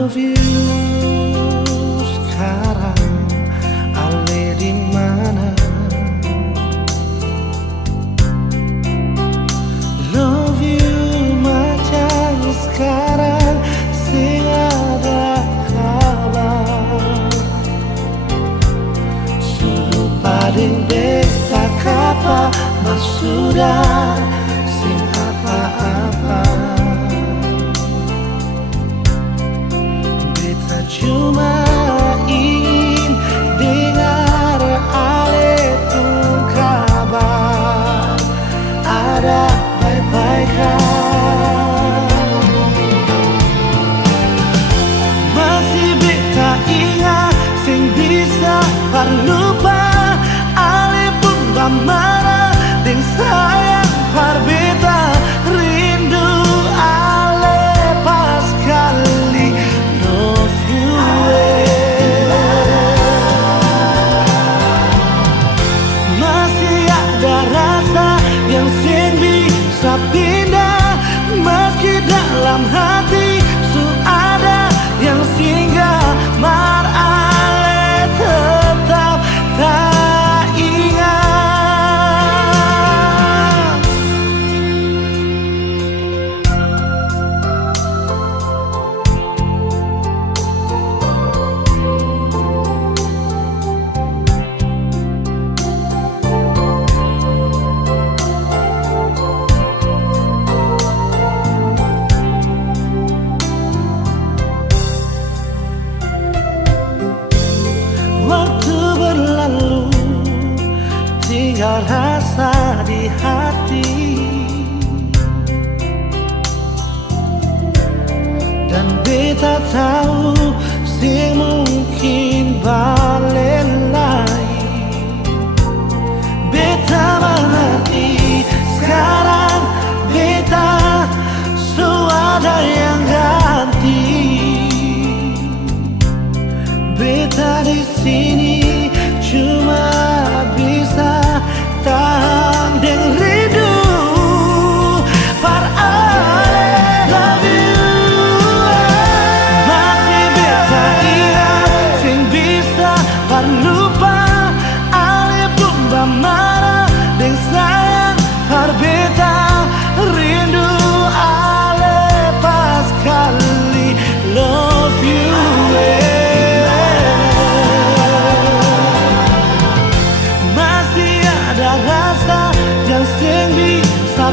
love you sekarang, ale di mana? Love you macam sekarang, sing ada kabar. Suruh pading beta kapa, mas sudah sing apa-apa. Cuma ingin dengar ale tung kabar, ada baik-baik kan? Masih beta ingat sing bisa parlupa, ale pun marah deng sayang par beta rindu ale pas kali. Pindah meski dalam hati su ada yang singgah, mar ale tetap tak ingat. Waktu berlalu, tinggal rasa di hati, dan beta tahu sing mungkin balik lagi. Beta mengerti sekarang, beta suada yang ganti. Beta di sini cuma bisa tahan deng rindu par ale. Love you, masih beta ingat sing bisa par lupa, ale pun marah deng sayang par beta rindu ale pas kali. Love you, rasa yang sing bisa